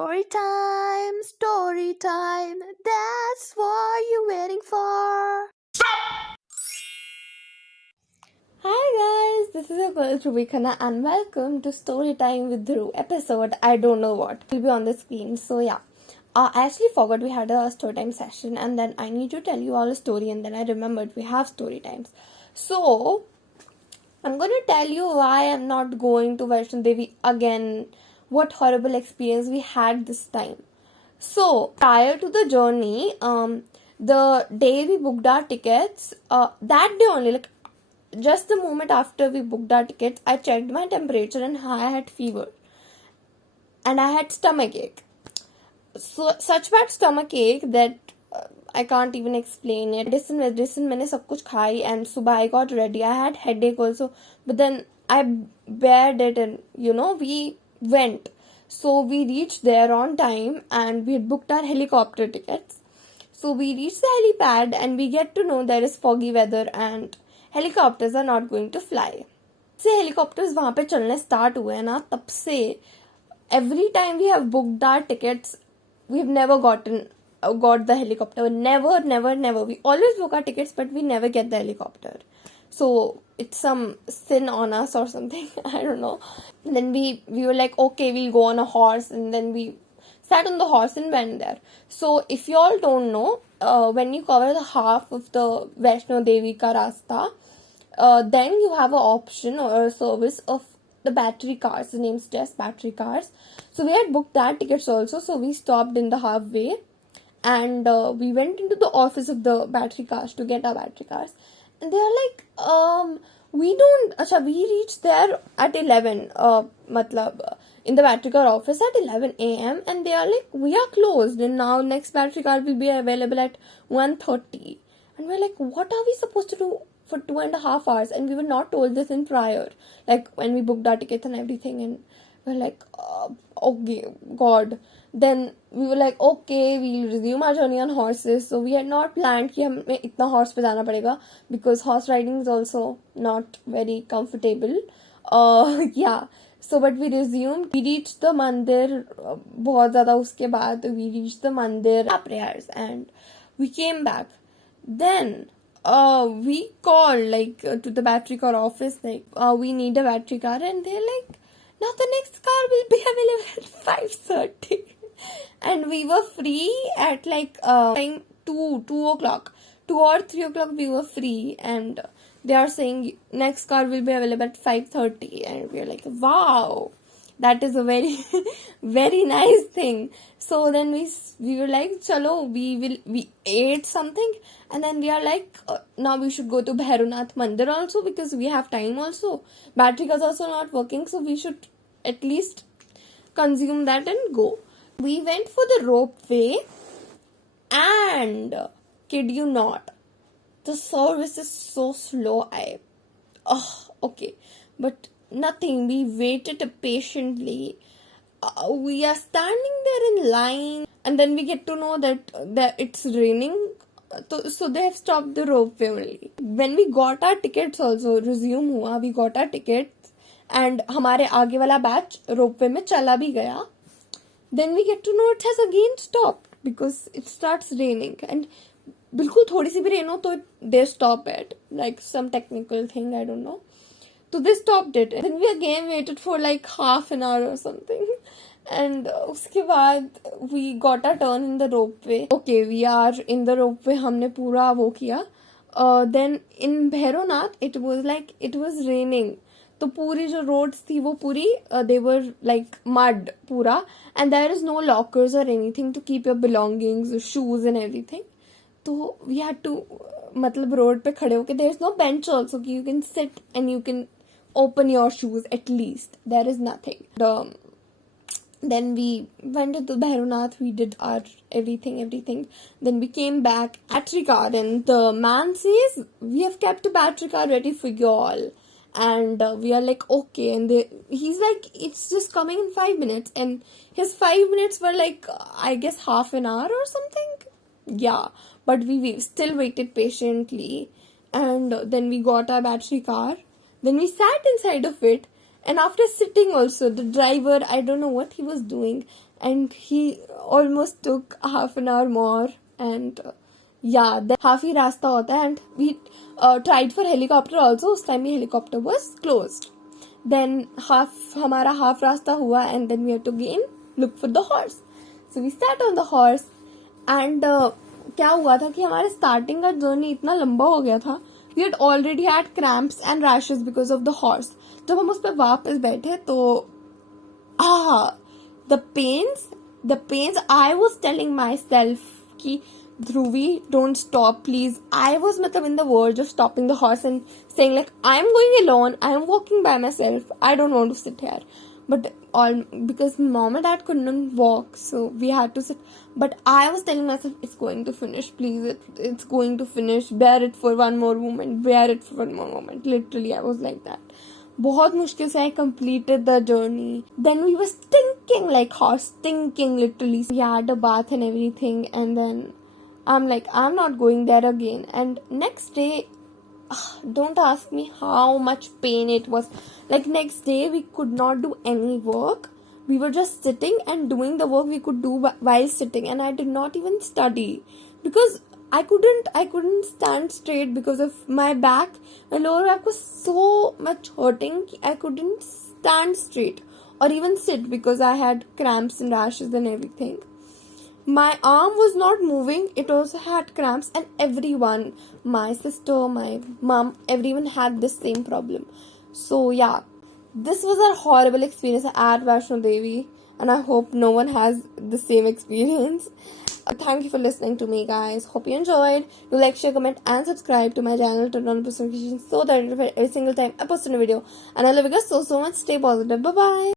Story time, that's what you're waiting for. Hi guys, this is your girl Dhruvie Khanna and welcome to Storytime with Dhru episode I don't know what will be on the screen. So yeah, I actually forgot we had a storytime session and then I need to tell you all a story and then I remembered we have story times. So I'm going to tell you why I'm not going to Vaishno Devi again. What horrible experience we had this time. So prior to the journey, the day we booked our tickets, that day only, like just the moment after we booked our tickets, I checked my temperature and I had fever, and I had stomach ache. So such bad stomach ache that I can't even explain it. Medicine मैंने सब कुछ खाई and सुबह I got ready. I had headache also, but then I bared it and we went. So we reached there on time and we had booked our helicopter tickets. So we reached the helipad and we get to know there is foggy weather and helicopters are not going to fly. से helicopters वहाँ पे चलने start हुए हैं ना तब से every time we have booked our tickets we've never got the helicopter. Never. We always book our tickets but we never get the helicopter. So it's some sin on us or something. I don't know. And then we were like, okay, we'll go on a horse, and then we sat on the horse and went there. So if you all don't know, when you cover the half of the Vaishno Devi ka rasta, then you have an option or a service of the battery cars. The name suggests battery cars. So we had booked that tickets also. So we stopped in the halfway and we went into the office of the battery cars to get our battery cars. And they are like, we reached there at 11, in the battery car office at 11 a.m. and they are like, we are closed and now next battery car will be available at 1:30. And we're like, what are we supposed to do for 2.5 hours? And we were not told this in prior, like when we booked our tickets and everything, and we're like, okay, God. Then we were like, okay, we'll resume our journey on horses. So we had not planned कि हमें इतना horse पे जाना पड़ेगा because horse riding is also not very comfortable. Yeah. So but we resumed. We reached the mandir बहुत ज़्यादा उसके बाद we reached the mandir our prayers and we came back. Then we called to the battery car office we need a battery car and they're like, now the next car will be available at 5:30. And we were free at time 2 o'clock. 2 or 3 o'clock we were free and they are saying next car will be available at 5:30 and we are like, wow, that is a very very nice thing. So then we were like, chalo, we ate something and then we are like, now we should go to Bhairanath Mandir also because we have time also. Battery was also not working, so we should at least consume that and go. We went for the ropeway and kid you not, the service is so slow. Okay, but nothing. We waited patiently. We are standing there in line and then we get to know that it's raining. So they have stopped the ropeway only. When we got our tickets also, resume हुआ, we got our tickets and हमारे आगे वाला batch ropeway में चला भी गया. Then we get to know it has again stopped because it starts raining and बिल्कुल थोड़ी सी भी rain हो तो they stop it, like some technical thing, I don't know. So they stopped it and then we again waited for like half an hour or something and उसके बाद we got our turn in the ropeway. Okay, we are in the ropeway, हमने पूरा वो किया. Then in Bhairanath it was raining. तो पूरी जो roads थी वो पूरी they were like mud पूरा and there is no lockers or anything to keep your belongings, shoes and everything. तो we had to मतलब road पे खड़े होके, there is no bench also कि you can sit and you can open your shoes at least. There is nothing. Then we went to Bhairanath, we did our everything. Then we came back battery car and the man says, we have kept a battery car ready for you all. And we are like, okay. And he's like, it's just coming in 5 minutes. And his 5 minutes were like, I guess half an hour or something. Yeah. But we still waited patiently. And then we got our battery car. Then we sat inside of it. And after sitting also, the driver, I don't know what he was doing. and he almost took half an hour more, and yeah, then half ही रास्ता होता है, and we tried for helicopter also. उस time helicopter was closed. Then हमारा half रास्ता हुआ, and then we had to again look for the horse. So we sat on the horse, and क्या हुआ था कि हमारे starting का journey इतना लंबा हो गया था. We had already had cramps and rashes because of the horse. जब हम उस पर वापस बैठे तो the pains, I was telling myself कि Dhruvie, don't stop, please. I was in the verge of stopping the horse and saying like, I'm going alone, I'm walking by myself, I don't want to sit here. But all because mom and dad couldn't walk, so we had to sit. But I was telling myself, it's going to finish, please, it's going to finish, bear it for one more moment, bear it for one more moment. Literally, I was like that. बहुत मुश्किल से I completed the journey. Then we were stinking like horse, stinking literally. We had a bath and everything, and then I'm like, I'm not going there again. And next day, don't ask me how much pain it was. Like next day, we could not do any work. We were just sitting and doing the work we could do while sitting, and I did not even study because I couldn't stand straight because of my back. My lower back was so much hurting. I couldn't stand straight or even sit because I had cramps and rashes and everything. My arm was not moving. It also had cramps, and everyone, my sister, my mom, everyone had this same problem. So yeah, this was a horrible experience at Vaishno Devi, and I hope no one has the same experience. Thank you for listening to me, guys. Hope you enjoyed. Do like, share, comment, and subscribe to my channel to turn on notifications so that every single time I post a new video. And I love you guys so much. Stay positive. Bye bye.